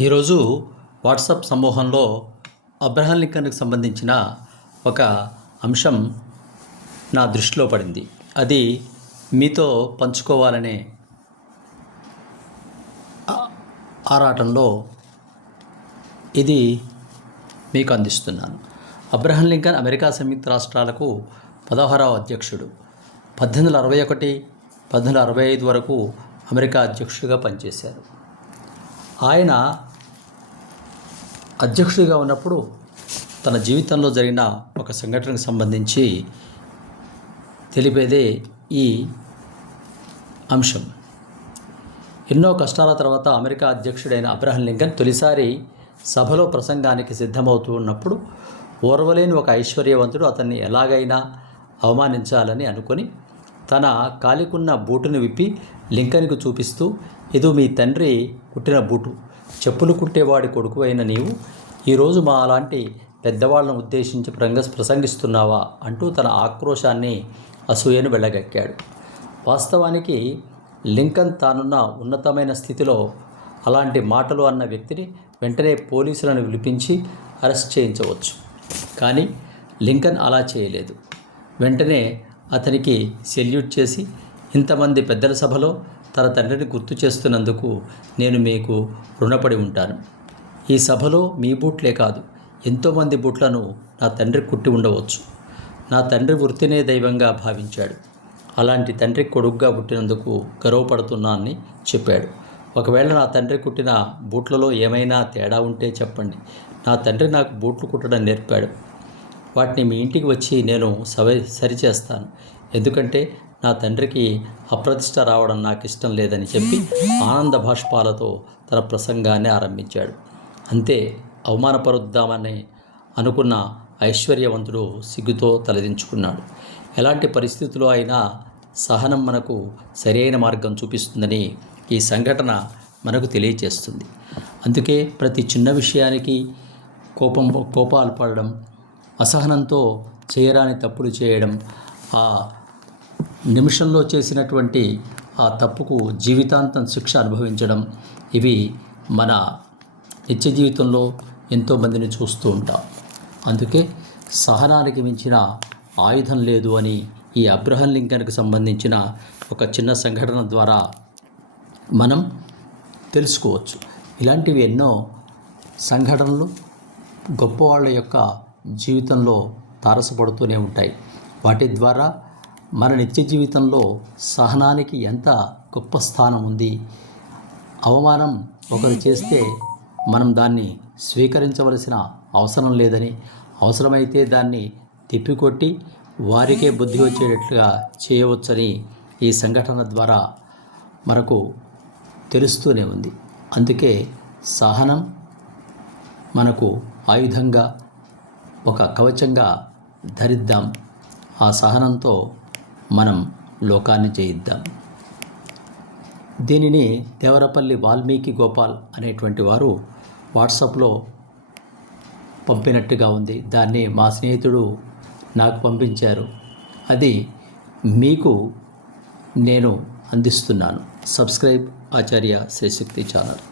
ఈరోజు వాట్సాప్ సమూహంలో అబ్రహాం లింకన్కి సంబంధించిన ఒక అంశం నా దృష్టిలో పడింది. అది మీతో పంచుకోవాలనే ఆరాటంలో ఇది మీకు అందిస్తున్నాను. అబ్రహాం లింకన్ అమెరికా సంయుక్త రాష్ట్రాలకు 16వ అధ్యక్షుడు. 1861, 1865 వరకు అమెరికా అధ్యక్షుడిగా పనిచేశారు. ఆయన అధ్యక్షుడిగా ఉన్నప్పుడు తన జీవితంలో జరిగిన ఒక సంఘటనకు సంబంధించి తెలిపేదే ఈ అంశం. ఎన్నో కష్టాల తర్వాత అమెరికా అధ్యక్షుడైన అబ్రహాం లింకన్ తొలిసారి సభలో ప్రసంగానికి సిద్ధమవుతూ ఉన్నప్పుడు ఓర్వలేని ఒక ఐశ్వర్యవంతుడు అతన్ని ఎలాగైనా అవమానించాలని అనుకొని తన కాలికున్న బూటును విప్పి లింకన్కు చూపిస్తూ, ఇది మీ తండ్రి కుట్టిన బూటు, చెప్పులు కుట్టేవాడి కొడుకు అయిన నీవు ఈరోజు మా అలాంటి పెద్దవాళ్ళను ఉద్దేశించి ప్రసంగిస్తున్నావా అంటూ తన ఆక్రోశాన్ని, అసూయను వెళ్ళగక్కాడు. వాస్తవానికి లింకన్ తానున్న ఉన్నతమైన స్థితిలో అలాంటి మాటలు అన్న వ్యక్తిని వెంటనే పోలీసులను పిలిపించి అరెస్ట్ చేయించవచ్చు. కానీ లింకన్ అలా చేయలేదు. వెంటనే అతనికి సెల్యూట్ చేసి, ఇంతమంది పెద్దల సభలో తన తండ్రిని గుర్తు చేస్తున్నందుకు నేను మీకు రుణపడి ఉంటాను. ఈ సభలో మీ బూట్లే కాదు, ఎంతోమంది బూట్లను నా తండ్రి కుట్టి ఉండవచ్చు. నా తండ్రి వృత్తినే దైవంగా భావించాడు. అలాంటి తండ్రి కొడుకుగా పుట్టినందుకు గర్వపడుతున్నానని చెప్పాడు. ఒకవేళ నా తండ్రి కుట్టిన బూట్లలో ఏమైనా తేడా ఉంటే చెప్పండి. నా తండ్రి నాకు బూట్లు కుట్టడం నేర్పాడు. వాటిని మీ ఇంటికి వచ్చి నేను సరిచేస్తాను. ఎందుకంటే నా తండ్రికి అప్రతిష్ట రావడం నాకు ఇష్టం లేదని చెప్పి ఆనంద భాష్పాలతో తన ప్రసంగాన్ని ఆరంభించాడు. అంతే, అవమానపరుద్దామని అనుకున్న ఐశ్వర్యవంతుడు సిగ్గుతో తలదించుకున్నాడు. ఎలాంటి పరిస్థితుల్లో అయినా సహనం మనకు సరైన మార్గం చూపిస్తుందని ఈ సంఘటన మనకు తెలియచేస్తుంది. అందుకే ప్రతి చిన్న విషయానికి కోపాలు పడడం, అసహనంతో చేయరాని తప్పులు చేయడం, ఆ నిమిషంలో చేసినటువంటి ఆ తప్పుకు జీవితాంతం శిక్ష అనుభవించడం, ఇవి మన నిత్య జీవితంలో ఎంతోమందిని చూస్తూ ఉంటాం. అందుకే సహనానికి మించిన ఆయుధం లేదు అని ఈ అబ్రహాం లింకన్కి సంబంధించిన ఒక చిన్న సంఘటన ద్వారా మనం తెలుసుకోవచ్చు. ఇలాంటివి ఎన్నో సంఘటనలు గొప్పవాళ్ళ యొక్క జీవితంలో తారసపడుతూనే ఉంటాయి. వాటి ద్వారా మన నిత్య జీవితంలో సహనానికి ఎంత గొప్ప స్థానం ఉంది. అవమానం ఒకరు చేస్తే మనం దాన్ని స్వీకరించవలసిన అవసరం లేదని, అవసరమైతే దాన్ని తిప్పికొట్టి వారికే బుద్ధి వచ్చేటట్లుగా చేయవచ్చని ఈ సంఘటన ద్వారా మనకు తెలుస్తూనే ఉంది. అందుకే సహనం మనకు ఆయుధంగా, ఒక కవచంగా ధరిద్దాం. ఆ సహనంతో మనం లోకాన్ని జయిద్దాం. దీనిని దేవరపల్లి వాల్మీకి గోపాల్ అనేటువంటి వారు వాట్సాప్లో పంపినట్టుగా ఉంది. దాన్ని మా స్నేహితుడు నాకు పంపించారు. అది మీకు నేను అందిస్తున్నాను. సబ్స్క్రైబ్ ఆచార్య శ్రీశక్తి ఛానల్.